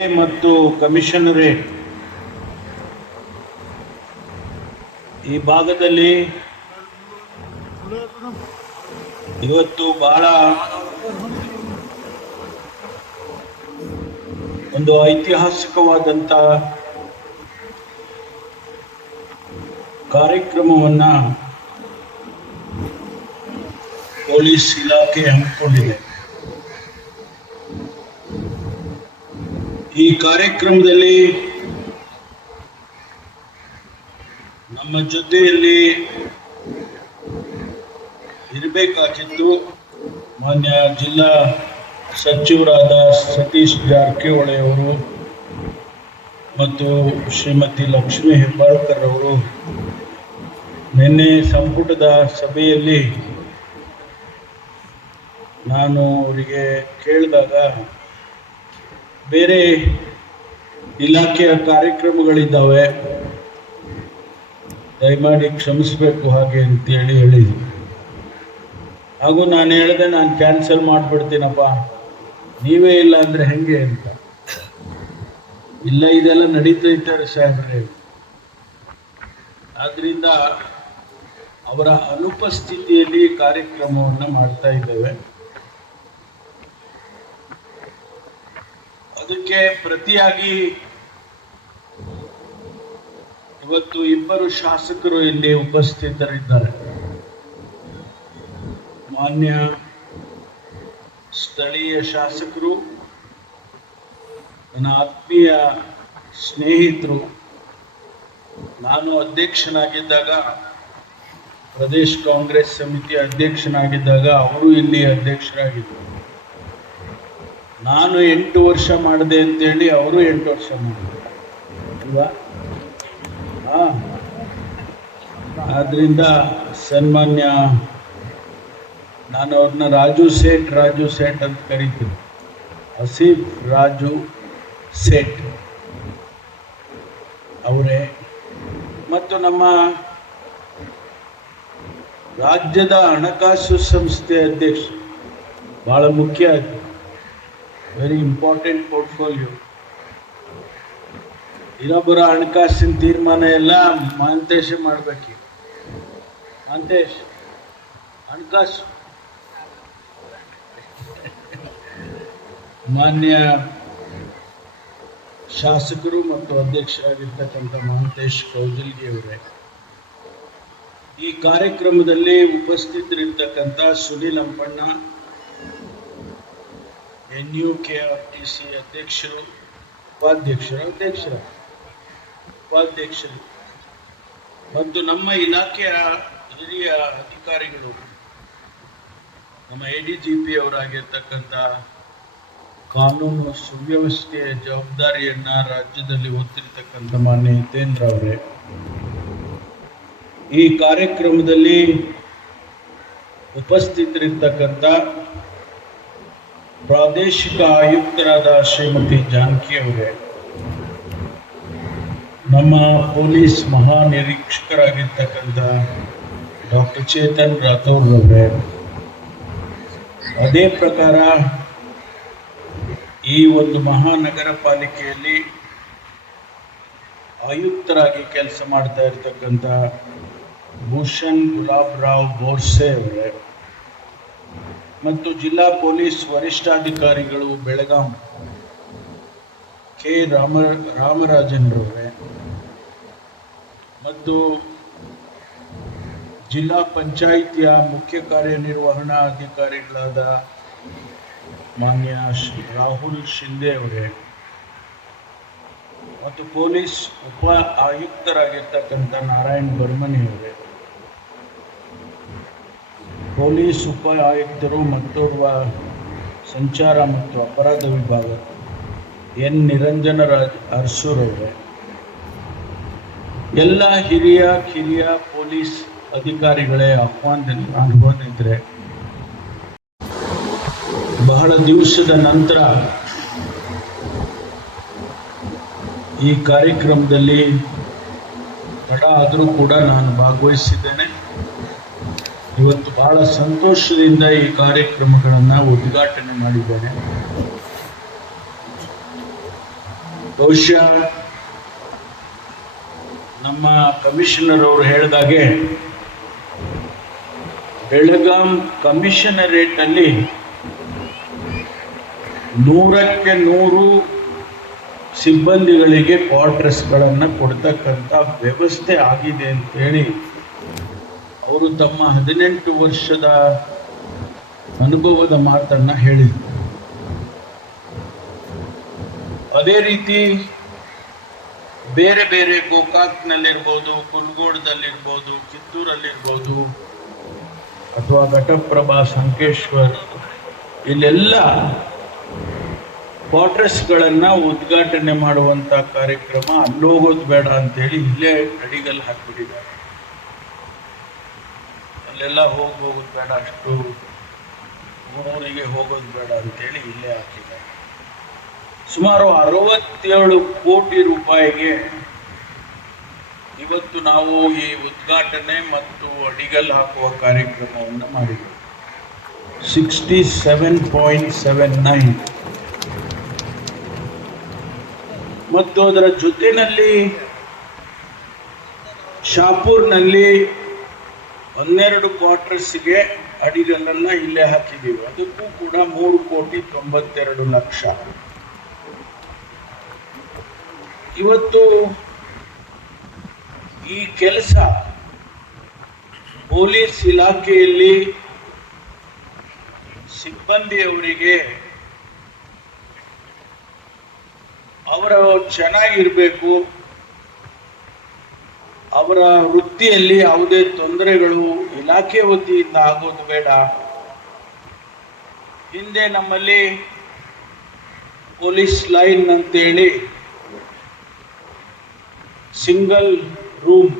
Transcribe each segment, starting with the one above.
ಮತ್ತು ಕಮಿಷನರೇಟ್ ಈ ಭಾಗದಲ್ಲಿ ಇವತ್ತು ಬಹಳ ಒಂದು ಐತಿಹಾಸಿಕವಾದಂಥ ಕಾರ್ಯಕ್ರಮವನ್ನ ಪೊಲೀಸ್ ಇಲಾಖೆ ಹಮ್ಮಿಕೊಂಡಿದೆ. ಈ ಕಾರ್ಯಕ್ರಮದಲ್ಲಿ ನಮ್ಮ ಜೊತೆಯಲ್ಲಿ ಇರಬೇಕಾಗಿದ್ದು ಮಾನ್ಯ ಜಿಲ್ಲಾ ಸಚಿವರಾದ ಸತೀಶ್ ಜಾರಕಿಹೊಳಿ ಅವರು ಮತ್ತು ಶ್ರೀಮತಿ ಲಕ್ಷ್ಮೀ ಹೆಬ್ಬಾಳ್ಕರ್ ಅವರು ನಿನ್ನೆ ಸಂಪುಟದ ಸಭೆಯಲ್ಲಿ ನಾನು ಅವರಿಗೆ ಕೇಳಿದಾಗ ಬೇರೆ ಇಲಾಖೆಯ ಕಾರ್ಯಕ್ರಮಗಳಿದ್ದಾವೆ, ದಯಮಾಡಿ ಕ್ಷಮಿಸಬೇಕು ಹಾಗೆ ಅಂತೇಳಿ ಹೇಳಿದ್ರು. ಹಾಗೂ ನಾನು ಹೇಳಿದೆ, ನಾನು ಕ್ಯಾನ್ಸಲ್ ಮಾಡಿಬಿಡ್ತೀನಪ್ಪ, ನೀವೇ ಇಲ್ಲ ಅಂದರೆ ಹೆಂಗೆ ಅಂತ. ಇಲ್ಲ, ಇದೆಲ್ಲ ನಡೀತೈತಾರೆ ಸಾಹೇಬ್ರೆ. ಆದ್ದರಿಂದ ಅವರ ಅನುಪಸ್ಥಿತಿಯಲ್ಲಿ ಕಾರ್ಯಕ್ರಮವನ್ನು ಮಾಡ್ತಾ ಇದ್ದೇವೆ. ಅದಕ್ಕೆ ಪ್ರತಿಯಾಗಿ ಇವತ್ತು ಇಬ್ಬರು ಶಾಸಕರು ಇಲ್ಲಿ ಉಪಸ್ಥಿತರಿದ್ದಾರೆ. ಮಾನ್ಯ ಸ್ಥಳೀಯ ಶಾಸಕರು, ನನ್ನ ಆತ್ಮೀಯ ಸ್ನೇಹಿತರು. ನಾನು ಅಧ್ಯಕ್ಷನಾಗಿದ್ದಾಗ, ಪ್ರದೇಶ ಕಾಂಗ್ರೆಸ್ ಸಮಿತಿಯ ಅಧ್ಯಕ್ಷನಾಗಿದ್ದಾಗ ಅವರು ಇಲ್ಲಿ ಅಧ್ಯಕ್ಷರಾಗಿದ್ದರು. ನಾನು 8 ವರ್ಷ ಮಾಡಿದೆ ಅಂತೇಳಿ ಅವರು 8 ವರ್ಷ ಮಾಡಿದ್ರು ಅಲ್ವಾ? ಆದ್ರಿಂದ ಸನ್ಮಾನ್ಯ, ನಾನು ಅವ್ರನ್ನ ರಾಜು ಸೇಠ್ ಅಂತ ಕರಿತೀನಿ. ಆಸಿಫ್ ರಾಜು ಸೇಠ್ ಅವರೇ ಮತ್ತು ನಮ್ಮ ರಾಜ್ಯದ ಹಣಕಾಸು ಸಂಸ್ಥೆ ಅಧ್ಯಕ್ಷ, ಬಹಳ ಮುಖ್ಯ, ವೆರಿ ಇಂಪಾರ್ಟೆಂಟ್ ಪೋರ್ಟ್ಫೋಲಿಯೋ. ಇನ್ನೊಬ್ಬರ ಹಣಕಾಸಿನ ತೀರ್ಮಾನ ಎಲ್ಲ ಮಹಂತೇಶ್ ಮಾಡಬೇಕು. ಮಹಂತೇಶ್ ಹಣಕಾಸು ಮಾನ್ಯ ಶಾಸಕರು ಮತ್ತು ಅಧ್ಯಕ್ಷರಾಗಿರ್ತಕ್ಕಂಥ ಮಹಂತೇಶ್ ಕೌಜಲ್ಗಿ ಅವರೇ, ಈ ಕಾರ್ಯಕ್ರಮದಲ್ಲಿ ಉಪಸ್ಥಿತರಿರ್ತಕ್ಕಂಥ ಸುನಿಲ್ ಹಂಪಣ್ಣ, NUKRTC ಅಧ್ಯಕ್ಷರು, ಉಪಾಧ್ಯಕ್ಷರು ಮತ್ತು ನಮ್ಮ ಇಲಾಖೆಯ ಹಿರಿಯ ಅಧಿಕಾರಿಗಳು, ನಮ್ಮ ADGP ಅವರಾಗಿರ್ತಕ್ಕಂಥ ಕಾನೂನು ಸುವ್ಯವಸ್ಥೆಯ ಜವಾಬ್ದಾರಿಯನ್ನ ರಾಜ್ಯದಲ್ಲಿ ಹೊತ್ತಿರ್ತಕ್ಕಂಥ ಮಾನ್ಯ ಹಿತೇಂದ್ರ ಅವರೇ, ಈ ಕಾರ್ಯಕ್ರಮದಲ್ಲಿ ಉಪಸ್ಥಿತರಿರ್ತಕ್ಕಂಥ ಪ್ರಾದೇಶಿಕ ಆಯುಕ್ತರಾದ ಶ್ರೀಮತಿ ಜಾನಕಿ ಅವರೇ, ನಮ್ಮ ಪೊಲೀಸ್ ಮಹಾನಿರೀಕ್ಷಕರಾಗಿರ್ತಕ್ಕಂಥ ಡಾಕ್ಟರ್ ಚೇತನ್ ರಾಥೋಡ್ ಅವರೇ, ಅದೇ ಪ್ರಕಾರ ಈ ಒಂದು ಮಹಾನಗರ ಪಾಲಿಕೆಯಲ್ಲಿ ಆಯುಕ್ತರಾಗಿ ಕೆಲಸ ಮಾಡ್ತಾ ಇರತಕ್ಕಂಥ ಭೂಷಣ್ ಗುಲಾಬ್ರಾವ್ ಬೋರ್ಸೆ ಅವರೇ ಮತ್ತು ಜಿಲ್ಲಾ ಪೊಲೀಸ್ ವರಿಷ್ಠಾಧಿಕಾರಿಗಳು ಬೆಳಗಾಂ K. ರಾಮರಾಜನ್ ರವರೇ ಮತ್ತು ಜಿಲ್ಲಾ ಪಂಚಾಯಿತಿಯ ಮುಖ್ಯ ಕಾರ್ಯನಿರ್ವಹಣಾ ಅಧಿಕಾರಿಗಳಾದ ಮಾನ್ಯ ರಾಹುಲ್ ಶಿಂದೆ ಅವರೇ ಮತ್ತು ಪೊಲೀಸ್ ಉಪ ಆಯುಕ್ತರಾಗಿರ್ತಕ್ಕಂಥ ನಾರಾಯಣ್ ಬರ್ಮನಿ ಅವರೇ, ಪೊಲೀಸ್ ಉಪ ಆಯುಕ್ತರು ಮತ್ತೋರ್ವ ಸಂಚಾರ ಮತ್ತು ಅಪರಾಧ ವಿಭಾಗ N. ನಿರಂಜನರಾಜ್ ಅರ್ಸೂರ್ ಅವರೇ, ಎಲ್ಲ ಹಿರಿಯ ಪೊಲೀಸ್ ಅಧಿಕಾರಿಗಳೇ, ಆಹ್ವಾನಿತರೆ, ಬಹಳ ದಿವಸದ ನಂತರ ಈ ಕಾರ್ಯಕ್ರಮದಲ್ಲಿ ತಡ ಆದರೂ ಕೂಡ ನಾನು ಭಾಗವಹಿಸಿದ್ದೇನೆ. ಇವತ್ತು ಬಹಳ ಸಂತೋಷದಿಂದ ಈ ಕಾರ್ಯಕ್ರಮಗಳನ್ನು ಉದ್ಘಾಟನೆ ಮಾಡಿದ್ದೇನೆ. ಬಹುಶಃ ನಮ್ಮ ಕಮಿಷನರ್ ಅವರು ಹೇಳಿದಾಗೆ ಬೆಳಗಾಂ ಕಮಿಷನರೇಟ್ ಅಲ್ಲಿ 100ಕ್ಕೆ 100 ಸಿಬ್ಬಂದಿಗಳಿಗೆ ಕ್ವಾರ್ಟರ್ಸ್ಗಳನ್ನು ಕೊಡ್ತಕ್ಕಂಥ ವ್ಯವಸ್ಥೆ ಆಗಿದೆ ಅಂತೇಳಿ ಅವರು ತಮ್ಮ 18 ವರ್ಷದ ಅನುಭವದ ಮಾತನ್ನ ಹೇಳಿದರು. ಅದೇ ರೀತಿ ಬೇರೆ ಬೇರೆ ಗೋಕಾಕ್ನಲ್ಲಿರ್ಬೋದು, ಕುಂದಗೋಳದಲ್ಲಿರ್ಬೋದು, ಕಿತ್ತೂರಲ್ಲಿರ್ಬೋದು ಅಥವಾ ಘಟಪ್ರಭಾ, ಸಂಕೇಶ್ವರ್, ಇಲ್ಲೆಲ್ಲ ಕ್ವಾರ್ಟರ್ಸ್ಗಳನ್ನು ಉದ್ಘಾಟನೆ ಮಾಡುವಂಥ ಕಾರ್ಯಕ್ರಮ ಅಲ್ಲೋಗೋದು ಬೇಡ ಅಂತೇಳಿ ಇಲ್ಲೇ ಅಡಿಗಲ್ಲಿ ಹಾಕಿಬಿಟ್ಟಿದ್ದಾರೆ. ಅಲ್ಲೆಲ್ಲ ಹೋಗೋದು ಬೇಡ, ಅಷ್ಟು ಊರಿಗೆ ಹೋಗೋದು ಬೇಡ ಅಂತೇಳಿ ಇಲ್ಲೇ ಹಾಕಿದ್ದಾರೆ. ಸುಮಾರು 67 ಕೋಟಿ ರೂಪಾಯಿಗೆ ಇವತ್ತು ನಾವು ಈ ಉದ್ಘಾಟನೆ ಮತ್ತು ಅಡಿಗಲ್ ಹಾಕುವ ಕಾರ್ಯಕ್ರಮವನ್ನು ಮಾಡಿದ್ದೇವೆ. 67.79 ಮತ್ತು ಅದರ ಜೊತೆಯಲ್ಲಿ ಶಾಪೂರ್ನಲ್ಲಿ 12 ಕ್ವಾರ್ಟರ್ಸ್ಗೆ ಅಡಿಗಲ್ಲನ್ನ ಇಲ್ಲೇ ಹಾಕಿದ್ದೀವಿ. ಅದಕ್ಕೂ ಕೂಡ 3,92,00,000. ಇವತ್ತು ಈ ಕೆಲಸ ಪೊಲೀಸ್ ಇಲಾಖೆಯಲ್ಲಿ ಸಿಬ್ಬಂದಿಯವರಿಗೆ ಅವರು ಚೆನ್ನಾಗಿರಬೇಕು, ಅವರ ವೃತ್ತಿಯಲ್ಲಿ ಯಾವುದೇ ತೊಂದರೆಗಳು ಇಲಾಖೆ ವತಿಯಿಂದ ಆಗೋದು ಬೇಡ. ಹಿಂದೆ ನಮ್ಮಲ್ಲಿ ಪೊಲೀಸ್ ಲೈನ್ ಅಂತೇಳಿ ಸಿಂಗಲ್ ರೂಮ್,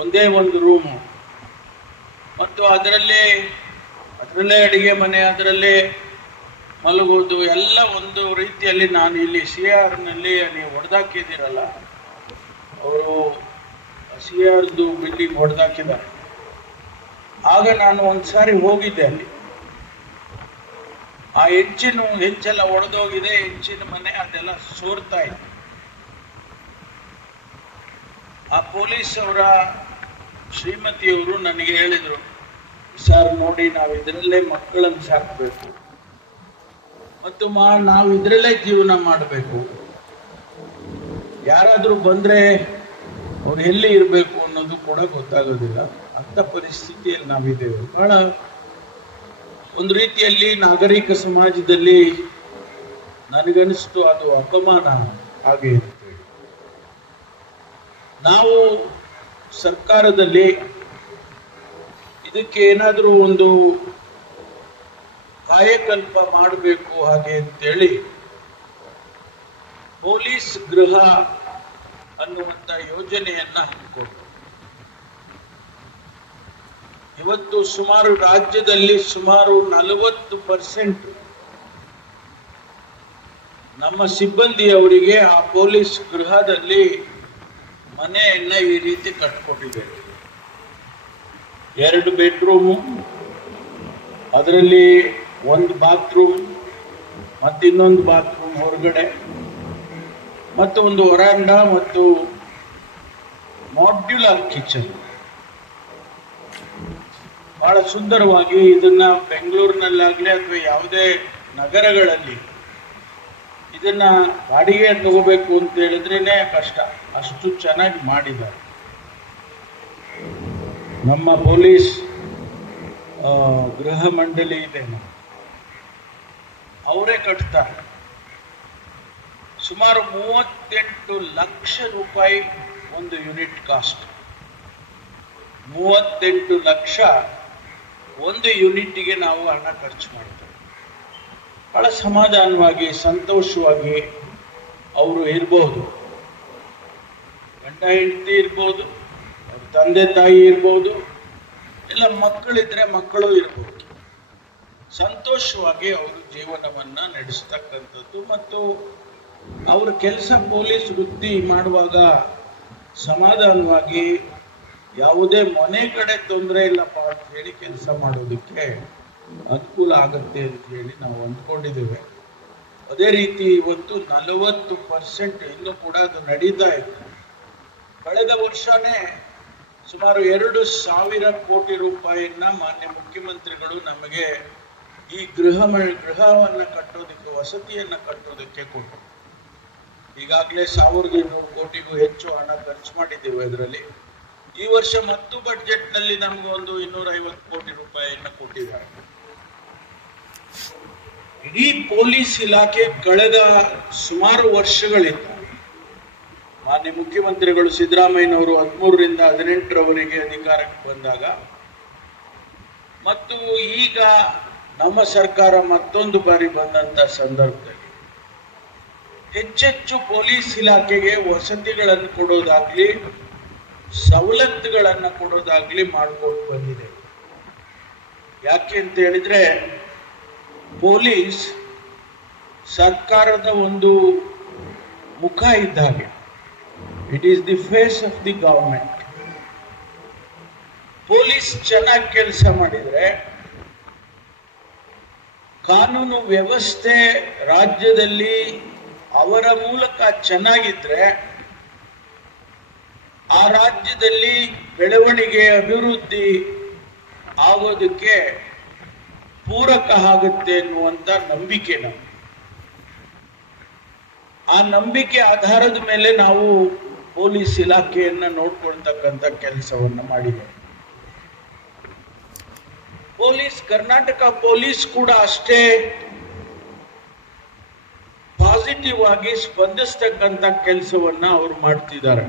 ಒಂದೇ ಒಂದು ರೂಮು, ಮತ್ತು ಅದರಲ್ಲೇ ಅಡಿಗೆ ಮನೆ, ಅದರಲ್ಲೇ ಮಲಗೋದು ಎಲ್ಲ ಒಂದು ರೀತಿಯಲ್ಲಿ. ನಾನು ಇಲ್ಲಿ CRನಲ್ಲಿ ನೀವು ಹೊಡೆದಾಕಿದ್ದೀರಲ್ಲ, ಅವರು CRದು ಬಿಲ್ಡಿಂಗ್ ಹೊಡೆದಾಕಿದ್ದಾರೆ. ಆಗ ನಾನು ಒಂದ್ಸಾರಿ ಹೋಗಿದ್ದೆ ಅಲ್ಲಿ. ಆ ಹೆಂಚೆಲ್ಲ ಒಡೆದೋಗಿದೆ, ಹೆಂಚಿನ ಮನೆ ಅದೆಲ್ಲ ಸೋರ್ತಾ ಇದೆ. ಆ ಪೊಲೀಸ್ ಅವರ ಶ್ರೀಮತಿಯವರು ನನಗೆ ಹೇಳಿದರು, ಸರ್ ನೋಡಿ, ನಾವು ಇದರಲ್ಲೇ ಮಕ್ಕಳನ್ನು ಸಾಕಬೇಕು ಮತ್ತು ನಾವು ಇದರಲ್ಲೇ ಜೀವನ ಮಾಡಬೇಕು. ಯಾರಾದರೂ ಬಂದರೆ ಅವ್ರು ಎಲ್ಲಿ ಇರಬೇಕು ಅನ್ನೋದು ಕೂಡ ಗೊತ್ತಾಗೋದಿಲ್ಲ. ಅಂಥ ಪರಿಸ್ಥಿತಿಯಲ್ಲಿ ನಾವಿದ್ದೇವೆ. ಬಹಳ ಒಂದು ರೀತಿಯಲ್ಲಿ ನಾಗರಿಕ ಸಮಾಜದಲ್ಲಿ ನನಗನಿಸ್ತು ಅದು ಅಪಮಾನ ಹಾಗೆ ಅಂತೇಳಿ. ನಾವು ಸರ್ಕಾರದಲ್ಲಿ ಇದಕ್ಕೆ ಏನಾದರೂ ಒಂದು ಕಾಯಕಲ್ಪ ಮಾಡಬೇಕು ಹಾಗೆ ಅಂತೇಳಿ ಪೊಲೀಸ್ ಗೃಹ ಅನ್ನುವಂಥ ಯೋಜನೆಯನ್ನ ಹಾಕಿಕೊಂಡು ಇವತ್ತು ಸುಮಾರು ರಾಜ್ಯದಲ್ಲಿ ಸುಮಾರು 40% ನಮ್ಮ ಸಿಬ್ಬಂದಿಯವರಿಗೆ ಆ ಪೊಲೀಸ್ ಗೃಹದಲ್ಲಿ ಮನೆಯನ್ನ ಈ ರೀತಿ ಕಟ್ಕೊಟ್ಟಿದ್ದೇವೆ. 2 ಬೆಡ್ರೂಮು, ಅದರಲ್ಲಿ 1 ಬಾತ್ರೂಮ್ ಮತ್ತು ಇನ್ನೊಂದು ಬಾತ್ರೂಮ್ ಹೊರಗಡೆ, ಮತ್ತು ಒಂದು ವರಾಂಡ ಮತ್ತು ಮಾಡ್ಯುಲರ್ ಕಿಚನ್. ಬಹಳ ಸುಂದರವಾಗಿ ಇದನ್ನ ಬೆಂಗಳೂರಿನಲ್ಲಾಗಲಿ ಅಥವಾ ಯಾವುದೇ ನಗರಗಳಲ್ಲಿ ಇದನ್ನ ಬಾಡಿಗೆ ತಗೋಬೇಕು ಅಂತ ಹೇಳಿದ್ರೇನೆ ಕಷ್ಟ, ಅಷ್ಟು ಚೆನ್ನಾಗಿ ಮಾಡಿದ್ದಾರೆ. ನಮ್ಮ ಪೊಲೀಸ್ ಗೃಹ ಮಂಡಳಿ ಇದೆ, ಅವರೇ ಕಟ್ತಾರೆ. ಸುಮಾರು 38 ಲಕ್ಷ ರೂಪಾಯಿ ಒಂದು ಯೂನಿಟ್ ಕಾಸ್ಟ್. 38 ಲಕ್ಷ ಒಂದು ಯೂನಿಟ್ಗೆ ನಾವು ಹಣ ಖರ್ಚು ಮಾಡ್ತೇವೆ. ಬಹಳ ಸಮಾಧಾನವಾಗಿ ಸಂತೋಷವಾಗಿ ಅವರು ಇರ್ಬೋದು, ಗಂಡ ಹೆಂಡತಿ ಇರ್ಬೋದು, ಅವ್ರ ತಂದೆ ತಾಯಿ ಇರ್ಬೋದು, ಎಲ್ಲ ಮಕ್ಕಳಿದ್ರೆ ಮಕ್ಕಳು ಇರ್ಬೋದು. ಸಂತೋಷವಾಗಿ ಅವರು ಜೀವನವನ್ನ ನಡೆಸ್ತಕ್ಕಂಥದ್ದು ಮತ್ತು ಅವ್ರ ಕೆಲಸ ಪೊಲೀಸ್ ವೃತ್ತಿ ಮಾಡುವಾಗ ಸಮಾಧಾನವಾಗಿ ಯಾವುದೇ ಮನೆ ಕಡೆ ತೊಂದರೆ ಇಲ್ಲಪ್ಪ ಅಂತ ಹೇಳಿ ಕೆಲಸ ಮಾಡೋದಕ್ಕೆ ಅನುಕೂಲ ಆಗುತ್ತೆ ಅಂತ ಹೇಳಿ ನಾವು ಅಂದ್ಕೊಂಡಿದ್ದೇವೆ. ಅದೇ ರೀತಿ ಇವತ್ತು 40% ಇನ್ನೂ ಕೂಡ ಅದು ನಡೀತಾ ಇದೆ. ಕಳೆದ ವರ್ಷನೇ ಸುಮಾರು 2,000 ಕೋಟಿ ರೂಪಾಯಿಯನ್ನ ಮಾನ್ಯ ಮುಖ್ಯಮಂತ್ರಿಗಳು ನಮಗೆ ಈ ಗೃಹವನ್ನು ಕಟ್ಟೋದಕ್ಕೆ, ವಸತಿಯನ್ನು ಕಟ್ಟೋದಕ್ಕೆ ಕೊಟ್ಟರು. ಈಗಾಗಲೇ 1,200 ಕೋಟಿಗೂ ಹೆಚ್ಚು ಹಣ ಖರ್ಚು ಮಾಡಿದ್ದೇವೆ ಅದರಲ್ಲಿ. ಈ ವರ್ಷ ಮತ್ತು ಬಡ್ಜೆಟ್ನಲ್ಲಿ ನಮಗೊಂದು 250 ಕೋಟಿ ರೂಪಾಯಿಯನ್ನು ಕೊಟ್ಟಿದ್ದಾರೆ. ಇಡೀ ಪೊಲೀಸ್ ಇಲಾಖೆ ಕಳೆದ ಸುಮಾರು ವರ್ಷಗಳಿಂದ ಮಾನ್ಯ ಮುಖ್ಯಮಂತ್ರಿಗಳು ಸಿದ್ದರಾಮಯ್ಯನವರು 13ರಿಂದ 18ರವರೆಗೆ ಅಧಿಕಾರಕ್ಕೆ ಬಂದಾಗ ಮತ್ತು ಈಗ ನಮ್ಮ ಸರ್ಕಾರ ಮತ್ತೊಂದು ಬಾರಿ ಬಂದಂತ ಸಂದರ್ಭದಲ್ಲಿ ಹೆಚ್ಚೆಚ್ಚು ಪೊಲೀಸ್ ಇಲಾಖೆಗೆ ವಸತಿಗಳನ್ನು ಕೊಡೋದಾಗ್ಲಿ, ಸವಲತ್ತುಗಳನ್ನು ಕೊಡೋದಾಗ್ಲಿ ಮಾಡ್ಕೊಂಡು ಬಂದಿದೆ. ಯಾಕೆ ಅಂತ ಹೇಳಿದ್ರೆ ಪೊಲೀಸ್ ಸರ್ಕಾರದ ಒಂದು ಮುಖ ಇದ್ದ ಹಾಗೆ. It is the face of the government. Police ಚೆನ್ನಾಗಿ ಕೆಲಸ ಮಾಡಿದ್ರೆ, ಕಾನೂನು ವ್ಯವಸ್ಥೆ ರಾಜ್ಯದಲ್ಲಿ ಅವರ ಮೂಲಕ ಚೆನ್ನಾಗಿದ್ರೆ ಆ ರಾಜ್ಯದಲ್ಲಿ ಬೆಳವಣಿಗೆ, ಅಭಿವೃದ್ಧಿ ಆಗೋದಕ್ಕೆ ಪೂರಕ ಆಗುತ್ತೆ ಎನ್ನುವಂತ ನಂಬಿಕೆ ನಮಗೆ. ಆ ನಂಬಿಕೆ ಆಧಾರದ ಮೇಲೆ ನಾವು ಪೊಲೀಸ್ ಇಲಾಖೆಯನ್ನ ನೋಡ್ಕೊಳ್ತಕ್ಕಂಥ ಕೆಲಸವನ್ನ ಮಾಡಿದ್ದೇವೆ. ಕರ್ನಾಟಕ ಪೊಲೀಸ್ ಕೂಡ ಅಷ್ಟೇ ಪಾಸಿಟಿವ್ ಆಗಿ ಸ್ಪಂದಿಸ್ತಕ್ಕಂಥ ಕೆಲಸವನ್ನ ಅವರು ಮಾಡ್ತಿದ್ದಾರೆ.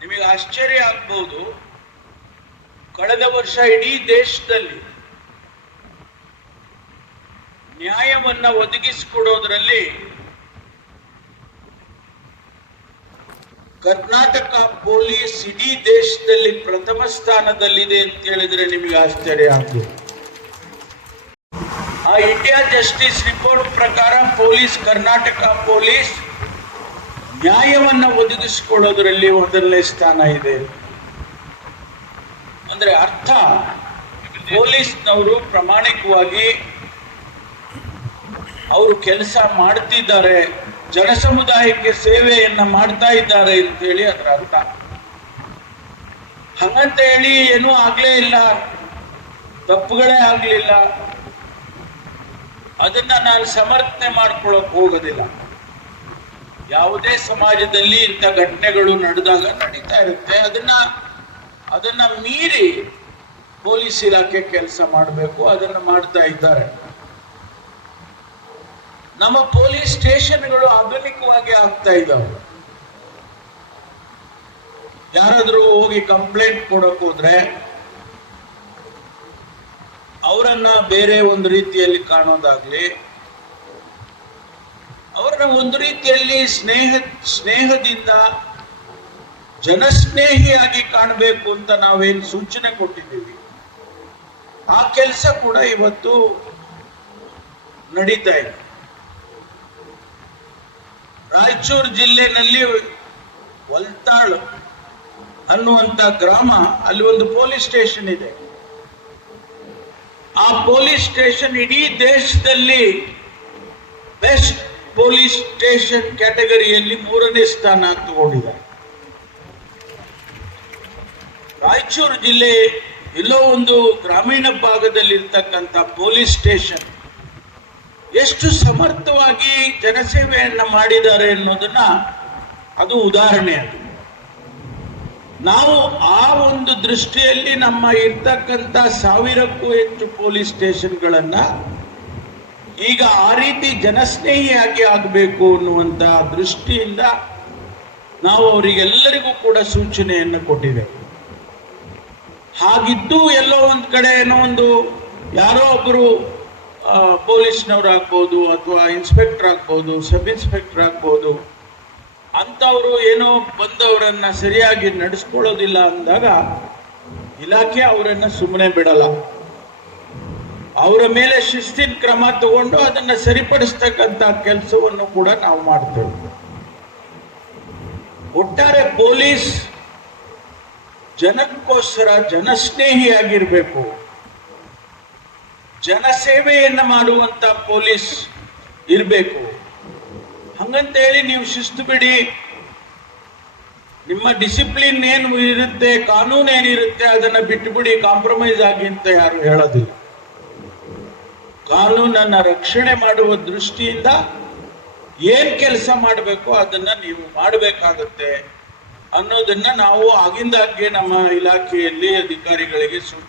ನಿಮಗೆ ಆಶ್ಚರ್ಯ ಆಗ್ಬಹುದು, ಕಳೆದ ವರ್ಷ ಇಡೀ ದೇಶದಲ್ಲಿ ನ್ಯಾಯವನ್ನ ಒದಗಿಸಿಕೊಡೋದ್ರಲ್ಲಿ ಕರ್ನಾಟಕ ಪೊಲೀಸ್ ಇಡೀ ದೇಶದಲ್ಲಿ ಪ್ರಥಮ ಸ್ಥಾನದಲ್ಲಿದೆ ಅಂತ ಹೇಳಿದ್ರೆ ನಿಮಗೆ ಆಶ್ಚರ್ಯ ಆಗ್ತದೆ. ಆ ಇಂಡಿಯಾ ಜಸ್ಟಿಸ್ ರಿಪೋರ್ಟ್ ಪ್ರಕಾರ ಕರ್ನಾಟಕ ಪೊಲೀಸ್ ನ್ಯಾಯವನ್ನ ಒದಗಿಸಿಕೊಳ್ಳೋದ್ರಲ್ಲಿ ಮೊದಲನೇ ಸ್ಥಾನ ಇದೆ. ಅಂದ್ರೆ ಅರ್ಥ, ಪೊಲೀಸ್ನವರು ಪ್ರಾಮಾಣಿಕವಾಗಿ ಅವರು ಕೆಲಸ ಮಾಡ್ತಿದ್ದಾರೆ, ಜನಸಮುದಾಯಕ್ಕೆ ಸೇವೆಯನ್ನ ಮಾಡ್ತಾ ಇದ್ದಾರೆ ಅಂತ ಹೇಳಿ ಅದರ ಅರ್ಥ. ಹಂಗಂತ ಹೇಳಿ ಏನೂ ಆಗ್ಲೇ ಇಲ್ಲ, ತಪ್ಪುಗಳೇ ಆಗ್ಲಿಲ್ಲ, ಅದನ್ನ ನಾನು ಸಮರ್ಥನೆ ಮಾಡ್ಕೊಳಕ್ ಹೋಗೋದಿಲ್ಲ. ಯಾವುದೇ ಸಮಾಜದಲ್ಲಿ ಇಂಥ ಘಟನೆಗಳು ನಡೆದಾಗ ನಡೀತಾ ಇರುತ್ತೆ. ಅದನ್ನ ಮೀರಿ ಪೊಲೀಸ್ ಇಲಾಖೆ ಕೆಲಸ ಮಾಡಬೇಕು, ಅದನ್ನ ಮಾಡ್ತಾ ಇದ್ದಾರೆ. ನಮ್ಮ ಪೊಲೀಸ್ ಸ್ಟೇಷನ್ಗಳು ಆಧುನಿಕವಾಗಿ ಆಗ್ತಾ ಇದ್ದಾವೆ. ಯಾರಾದ್ರೂ ಹೋಗಿ ಕಂಪ್ಲೇಂಟ್ ಕೊಡಕ್ ಹೋದ್ರೆ ಅವರನ್ನ ಬೇರೆ ಒಂದು ರೀತಿಯಲ್ಲಿ ಕಾಣೋದಾಗ್ಲಿ, ಅವರನ್ನ ಒಂದು ರೀತಿಯಲ್ಲಿ ಸ್ನೇಹದಿಂದ ಜನಸ್ನೇಹಿಯಾಗಿ ಕಾಣಬೇಕು ಅಂತ ನಾವೇನು ಸೂಚನೆ ಕೊಟ್ಟಿದ್ದೀವಿ, ಆ ಕೆಲಸ ಕೂಡ ಇವತ್ತು ನಡೀತಾ ಇದೆ. ರಾಯಚೂರು ಜಿಲ್ಲೆನಲ್ಲಿ ವಲ್ತಾಳ್ ಅನ್ನುವಂತ ಗ್ರಾಮ, ಅಲ್ಲಿ ಒಂದು ಪೊಲೀಸ್ ಸ್ಟೇಷನ್ ಇದೆ. ಆ ಪೊಲೀಸ್ ಸ್ಟೇಷನ್ ಇಡೀ ದೇಶದಲ್ಲಿ ಬೆಸ್ಟ್ ಪೊಲೀಸ್ ಸ್ಟೇಷನ್ ಕ್ಯಾಟಗರಿಯಲ್ಲಿ 3ನೇ ಸ್ಥಾನ ತಗೊಂಡಿದೆ. ರಾಯಚೂರು ಜಿಲ್ಲೆ ಎಲ್ಲೋ ಒಂದು ಗ್ರಾಮೀಣ ಭಾಗದಲ್ಲಿ ಇರ್ತಕ್ಕಂಥ ಪೊಲೀಸ್ ಸ್ಟೇಷನ್ ಎಷ್ಟು ಸಮರ್ಥವಾಗಿ ಜನಸೇವೆಯನ್ನ ಮಾಡಿದ್ದಾರೆ ಅನ್ನೋದನ್ನ ಅದು ಉದಾಹರಣೆ. ಅದು ನಾವು ಆ ಒಂದು ದೃಷ್ಟಿಯಲ್ಲಿ ನಮ್ಮ ಇರ್ತಕ್ಕಂಥ 1000ಕ್ಕೂ ಹೆಚ್ಚು ಪೊಲೀಸ್ ಸ್ಟೇಷನ್ಗಳನ್ನ ಈಗ ಆ ರೀತಿ ಜನಸ್ನೇಹಿಯಾಗಿ ಆಗಬೇಕು ಅನ್ನುವಂತ ದೃಷ್ಟಿಯಿಂದ ನಾವು ಅವರಿಗೆಲ್ಲರಿಗೂ ಕೂಡ ಸೂಚನೆಯನ್ನು ಕೊಟ್ಟಿದ್ದೇವೆ. ಹಾಗಿದ್ದು ಎಲ್ಲೋ ಒಂದ್ ಕಡೆ ಏನೋ ಒಂದು ಯಾರೋ ಒಬ್ಬರು ಪೊಲೀಸ್ನವರಾಗ್ಬೋದು ಅಥವಾ ಇನ್ಸ್ಪೆಕ್ಟರ್ ಆಗ್ಬೋದು, ಸಬ್ ಇನ್ಸ್ಪೆಕ್ಟರ್ ಆಗ್ಬೋದು, ಅಂಥವರು ಏನೋ ಬಂದವರನ್ನ ಸರಿಯಾಗಿ ನಡೆಸ್ಕೊಳ್ಳೋದಿಲ್ಲ ಅಂದಾಗ ಇಲಾಖೆ ಅವರನ್ನ ಸುಮ್ಮನೆ ಬಿಡಲ್ಲ. ಅವರ ಮೇಲೆ ಶಿಸ್ತಿನ ಕ್ರಮ ತಗೊಂಡು ಅದನ್ನ ಸರಿಪಡಿಸ್ತಕ್ಕಂಥ ಕೆಲಸವನ್ನು ಕೂಡ ನಾವು ಮಾಡ್ತೇವೆ. ಒಟ್ಟಾರೆ ಪೊಲೀಸ್ ಜನಕ್ಕೋಸ್ಕರ ಜನಸ್ನೇಹಿಯಾಗಿರ್ಬೇಕು, ಜನಸೇವೆಯನ್ನ ಮಾಡುವಂತ ಪೊಲೀಸ್ ಇರಬೇಕು. ಹಂಗಂತೇಳಿ ನೀವು ಶಿಸ್ತು ಬಿಡಿ, ನಿಮ್ಮ ಡಿಸಿಪ್ಲಿನ್ ಏನು ಇರುತ್ತೆ, ಕಾನೂನು ಏನಿರುತ್ತೆ ಅದನ್ನ ಬಿಟ್ಟುಬಿಡಿ, ಕಾಂಪ್ರಮೈಸ್ ಆಗಿ ಅಂತ ಯಾರು ಹೇಳೋದಿಲ್ಲ. ಕಾನೂನನ್ನ ರಕ್ಷಣೆ ಮಾಡುವ ದೃಷ್ಟಿಯಿಂದ ಏನ್ ಕೆಲಸ ಮಾಡಬೇಕು ಅದನ್ನ ನೀವು ಮಾಡಬೇಕಾಗುತ್ತೆ ಅನ್ನೋದನ್ನ ನಾವು ಆಗಿಂದಾಗ್ಗೆ ನಮ್ಮ ಇಲಾಖೆಯಲ್ಲಿ ಅಧಿಕಾರಿಗಳಿಗೆ ಸೂಚನೆ